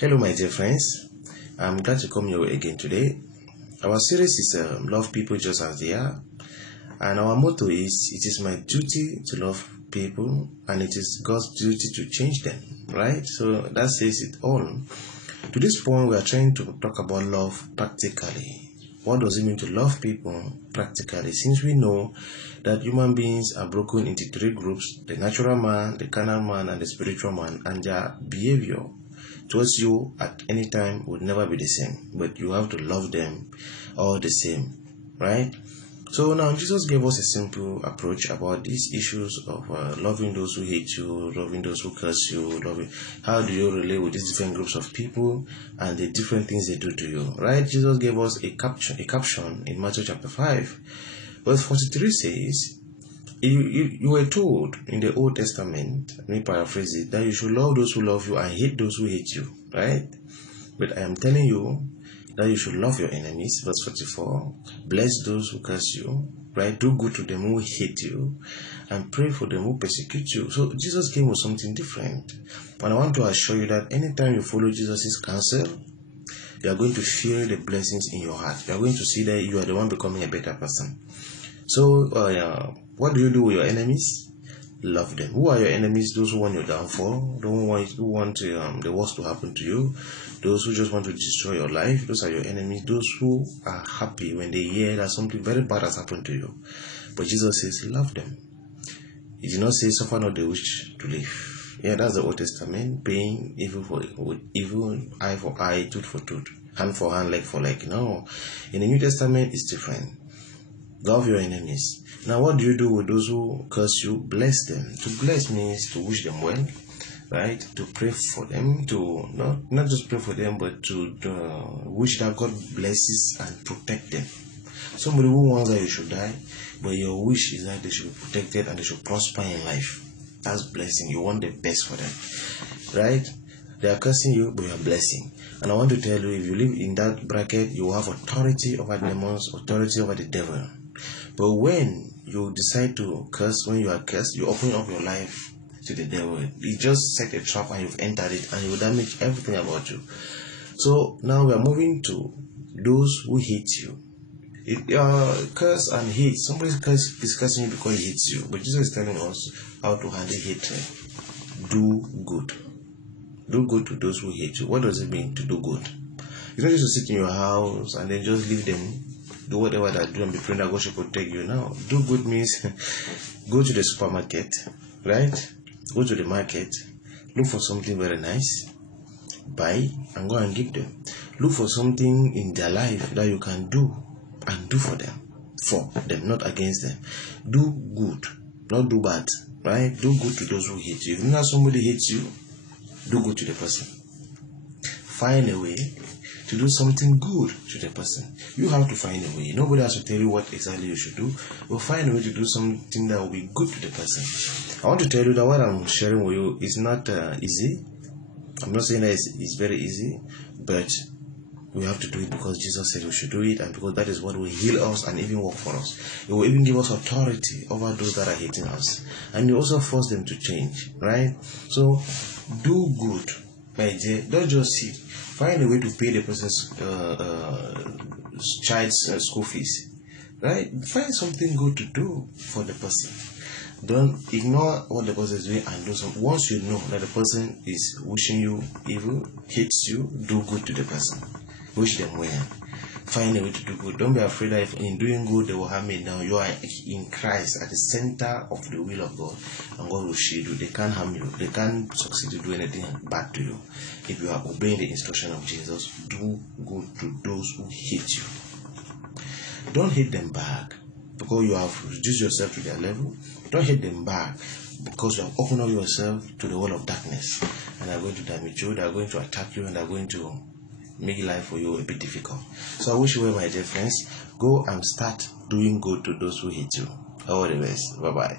Hello, my dear friends. I'm glad to come your way again today. Our series is Love People Just As They Are. And our motto is, it is my duty to love people and it is God's duty to change them. Right? So that says it all. To this point, we are trying to talk about love practically. What does it mean to love people practically? Since we know that human beings are broken into three groups, the natural man, the carnal man, and the spiritual man, and their behavior towards you at any time would never be the same, but you have to love them all the same, right? So now Jesus gave us a simple approach about these issues of loving those who hate you, loving those who curse you, loving how do you relate with these different groups of people and the different things they do to you, right? Jesus gave us a caption in Matthew chapter 5, verse 43 says, you were told in the Old Testament, let me paraphrase it, that you should love those who love you and hate those who hate you, right? But I am telling you that you should love your enemies, verse 44, bless those who curse you, right? Do good to them who hate you, and pray for them who persecute you. So Jesus came with something different. And I want to assure you that anytime you follow Jesus' counsel, you are going to feel the blessings in your heart. You are going to see that you are the one becoming a better person. So, what do you do with your enemies? Love them. Who are your enemies? Those who want your downfall, who want the worst to happen to you, those who just want to destroy your life. Those are your enemies. Those who are happy when they hear that something very bad has happened to you. But Jesus says, love them. He did not say, suffer not the wish to live. Yeah, that's the Old Testament, paying evil for evil, eye for eye, tooth for tooth, hand for hand, leg for leg. No, in the New Testament, it's different. Love your enemies. Now, what do you do with those who curse you? Bless them. To bless means to wish them well, right? To pray for them, to not just pray for them, but to wish that God blesses and protect them. Somebody who wants that you should die, but your wish is that they should be protected and they should prosper in life. That's blessing. You want the best for them, right? They are cursing you, but you are blessing. And I want to tell you, if you live in that bracket, you will have authority over demons, authority over the devil. But when you decide to curse, when you are cursed, you open up your life to the devil. You just set a trap and you've entered it, and it will damage everything about you. So now we are moving to those who hate you. Curse and hate. Somebody is cursing you because he hates you. But Jesus is telling us how to handle hatred. Do good. Do good to those who hate you. What does it mean to do good? It's not just to sit in your house and then just leave them. Do whatever they do and be praying that God should protect you. Now, do good means go to the supermarket, right? Go to the market, look for something very nice, buy and go and give them. Look for something in their life that you can do and do for them, not against them. Do good, not do bad, right? Do good to those who hate you. If not somebody hates you, do good to the person. Find a way to do something good to the person. You have to find a way. Nobody has to tell you what exactly you should do. But find a way to do something that will be good to the person. I want to tell you that what I'm sharing with you is not easy. I'm not saying that it's very easy, but we have to do it because Jesus said we should do it, and because that is what will heal us and even work for us. It will even give us authority over those that are hating us, and it also force them to change, right? So do good, my dear. Don't just sit. Find a way to pay the person's child's school fees, right? Find something good to do for the person. Don't ignore what the person is doing and do something. Once you know that the person is wishing you evil, hates you, do good to the person. Wish them well. Find a way to do good. Don't be afraid that if in doing good they will harm you. Now you are in Christ at the center of the will of God, and God will shield you. They can't harm you. They can't succeed to do anything bad to you. If you are obeying the instruction of Jesus, do good to those who hate you. Don't hate them back because you have reduced yourself to their level. Don't hate them back because you have opened up yourself to the world of darkness, and they are going to damage you. They are going to attack you, and they are going to make life for you a bit difficult. So I wish you well, my dear friends. Go and start doing good to those who hate you. All the best. Bye-bye.